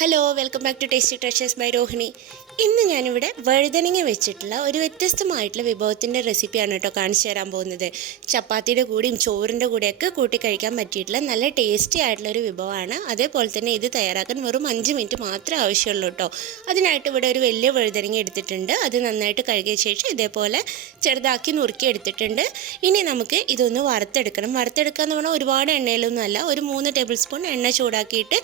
Hello welcome back to tasty treasures by Rohini. ഇന്ന് ഞാനിവിടെ വഴുതനങ്ങ വെച്ചിട്ടുള്ള ഒരു വ്യത്യസ്തമായിട്ടുള്ള വിഭവത്തിൻ്റെ റെസിപ്പിയാണ് കേട്ടോ കാണിച്ചു തരാൻ പോകുന്നത്. ചപ്പാത്തിയുടെ കൂടെയും ചോറിൻ്റെ കൂടെയൊക്കെ കൂട്ടി കഴിക്കാൻ പറ്റിയിട്ടുള്ള നല്ല ടേസ്റ്റി ആയിട്ടുള്ളൊരു വിഭവമാണ്. അതേപോലെ തന്നെ ഇത് തയ്യാറാക്കാൻ വെറും 5 മിനിറ്റ് മാത്രമേ ആവശ്യമുള്ളൂ കേട്ടോ. അതിനായിട്ട് ഇവിടെ ഒരു വലിയ വഴുതനങ്ങ എടുത്തിട്ടുണ്ട്. അത് നന്നായിട്ട് കഴുകിയ ശേഷം ഇതേപോലെ ചെറുതാക്കി നുറുക്കി എടുത്തിട്ടുണ്ട്. ഇനി നമുക്ക് ഇതൊന്ന് വറുത്തെടുക്കണം. വറുത്തെടുക്കുക എന്ന് പറഞ്ഞാൽ ഒരുപാട് എണ്ണയിലൊന്നും അല്ല, ഒരു 3 ടേബിൾ സ്പൂൺ എണ്ണ ചൂടാക്കിയിട്ട്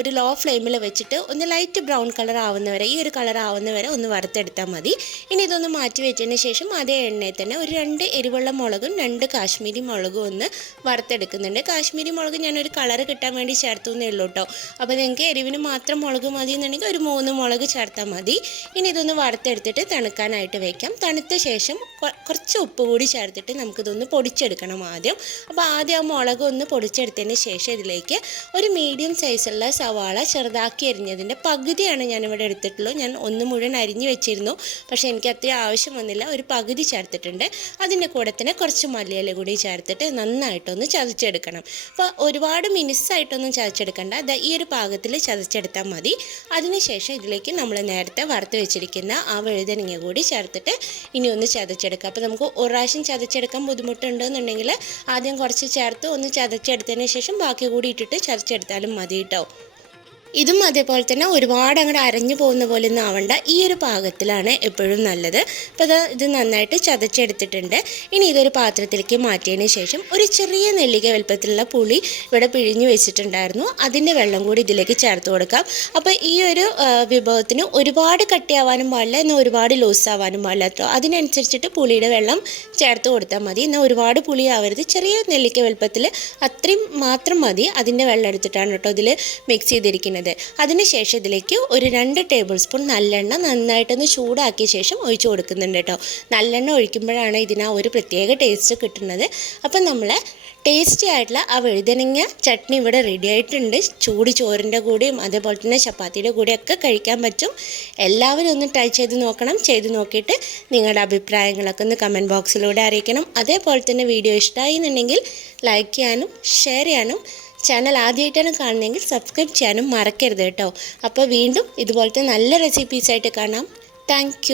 ഒരു ലോ ഫ്ലെയിമിൽ വെച്ചിട്ട് ഒന്ന് ലൈറ്റ് ബ്രൗൺ കളർ ആവുന്നവരെ, ഈ ഒരു കളർ ആവുന്നവരെ ഒന്ന് വറുത്തെടുത്താൽ മതി. ഇനി ഇതൊന്ന് മാറ്റി വെച്ചതിന് ശേഷം അതേ എണ്ണയിൽ തന്നെ ഒരു 2 എരിവുള്ള മുളകും 2 കാശ്മീരി മുളകും ഒന്ന് വറുത്തെടുക്കുന്നുണ്ട്. കാശ്മീരി മുളക് ഞാനൊരു കളർ കിട്ടാൻ വേണ്ടി ചേർത്തുന്നേ ഉള്ളൂ കേട്ടോ. അപ്പോൾ നിങ്ങൾക്ക് എരിവിന് മാത്രം മുളക് മതി എന്നുണ്ടെങ്കിൽ ഒരു 3 മുളക് ചേർത്താൽ മതി. ഇനി ഇതൊന്ന് വറുത്തെടുത്തിട്ട് തണുക്കാനായിട്ട് വയ്ക്കാം. തണുത്ത ശേഷം കുറച്ച് ഉപ്പ് കൂടി ചേർത്തിട്ട് നമുക്കിതൊന്ന് പൊടിച്ചെടുക്കണം ആദ്യം. അപ്പോൾ ആദ്യം ആ മുളക് ഒന്ന് പൊടിച്ചെടുത്തതിന് ശേഷം ഇതിലേക്ക് ഒരു മീഡിയം സൈസുള്ള സവാള ചെറുതാക്കി അരിഞ്ഞതിൻ്റെ പകുതിയാണ് ഞാനിവിടെ എടുത്തിട്ടുള്ളൂ. ഞാൻ ഒന്ന് മുഴുവൻ അരിഞ്ഞ് വെച്ചിരുന്നു, പക്ഷേ എനിക്ക് അത്ര ആവശ്യം വന്നില്ല. ഒരു പകുതി ചേർത്തിട്ടുണ്ട്. അതിൻ്റെ കൂടെ തന്നെ കുറച്ച് മല്ലിയില കൂടി ചേർത്തിട്ട് നന്നായിട്ടൊന്ന് ചതച്ചെടുക്കണം. അപ്പോൾ ഒരുപാട് മിനുസായിട്ടൊന്നും ചതച്ചെടുക്കണ്ട, ഈ ഒരു പാകത്തിൽ ചതച്ചെടുത്താൽ മതി. അതിനുശേഷം ഇതിലേക്ക് നമ്മൾ നേരത്തെ വറുത്ത് വെച്ചിരിക്കുന്ന ആ വഴുതനങ്ങ കൂടി ചേർത്തിട്ട് ഇനി ഒന്ന് ചതച്ചെടുക്കുക. അപ്പോൾ നമുക്ക് ഒരു പ്രാവശ്യം ചതച്ചെടുക്കാൻ ബുദ്ധിമുട്ടുണ്ടെന്നുണ്ടെങ്കിൽ ആദ്യം കുറച്ച് ചേർത്ത് ഒന്ന് ചതച്ചെടുത്തതിന് ശേഷം ബാക്കി കൂടി ഇട്ടിട്ട് ചതച്ചെടുത്താലും മതി കേട്ടോ. ഇതും അതേപോലെ തന്നെ ഒരുപാട് അങ്ങോട്ട് അരഞ്ഞു പോകുന്ന പോലെ ഒന്നും ആവണ്ട, ഈ ഒരു പാകത്തിലാണ് എപ്പോഴും നല്ലത്. അപ്പോൾ ഇത് നന്നായിട്ട് ചതച്ചെടുത്തിട്ടുണ്ട്. ഇനി ഇതൊരു പാത്രത്തിലേക്ക് മാറ്റിയതിന് ശേഷം ഒരു ചെറിയ നെല്ലിക്ക വലുപ്പത്തിലുള്ള പുളി ഇവിടെ പിഴിഞ്ഞു വെച്ചിട്ടുണ്ടായിരുന്നു. അതിൻ്റെ വെള്ളം കൂടി ഇതിലേക്ക് ചേർത്ത് കൊടുക്കാം. അപ്പോൾ ഈ ഒരു വിഭവത്തിന് ഒരുപാട് കട്ടിയാവാനും പാടില്ല, എന്നാൽ ഒരുപാട് ലൂസാവാനും പാടില്ല കേട്ടോ. അതിനനുസരിച്ചിട്ട് പുളിയുടെ വെള്ളം ചേർത്ത് കൊടുത്താൽ മതി. എന്നാൽ ഒരുപാട് പുളി ആവരുത്, ചെറിയ നെല്ലിക്ക വലുപ്പത്തിൽ അത്രയും മാത്രം മതി. അതിൻ്റെ വെള്ളം എടുത്തിട്ടാണ് കേട്ടോ ഇതിൽ മിക്സ് ചെയ്തിരിക്കുന്നത്. അതിനുശേഷം ഇതിലേക്ക് ഒരു 2 ടേബിൾ സ്പൂൺ നല്ലെണ്ണ നന്നായിട്ടൊന്ന് ചൂടാക്കിയ ശേഷം ഒഴിച്ചു കൊടുക്കുന്നുണ്ട് കേട്ടോ. നല്ലെണ്ണ ഒഴിക്കുമ്പോഴാണ് ഇതിന് ഒരു പ്രത്യേക ടേസ്റ്റ് കിട്ടുന്നത്. അപ്പം നമ്മൾ ടേസ്റ്റി ആയിട്ടുള്ള ആ വഴുതനങ്ങ ചട്നി ഇവിടെ റെഡി ആയിട്ടുണ്ട്. ചൂട് ചോറിൻ്റെ കൂടെയും അതേപോലെ തന്നെ ചപ്പാത്തിയുടെ കൂടെയൊക്കെ കഴിക്കാൻ പറ്റും. എല്ലാവരും ഒന്ന് ട്രൈ ചെയ്ത് നോക്കണം. ചെയ്ത് നോക്കിയിട്ട് നിങ്ങളുടെ അഭിപ്രായങ്ങളൊക്കെ ഒന്ന് കമൻറ്റ് ബോക്സിലൂടെ അറിയിക്കണം. അതേപോലെ തന്നെ വീഡിയോ ഇഷ്ടമായി എന്നുണ്ടെങ്കിൽ ലൈക്ക് ചെയ്യാനും ഷെയർ ചെയ്യാനും, ചാനൽ ആദ്യമായിട്ടാണ് കാണുന്നതെങ്കിൽ സബ്സ്ക്രൈബ് ചെയ്യാനും മറക്കരുത് കേട്ടോ. അപ്പോൾ വീണ്ടും ഇതുപോലത്തെ നല്ല റെസിപ്പീസായിട്ട് കാണാം. താങ്ക്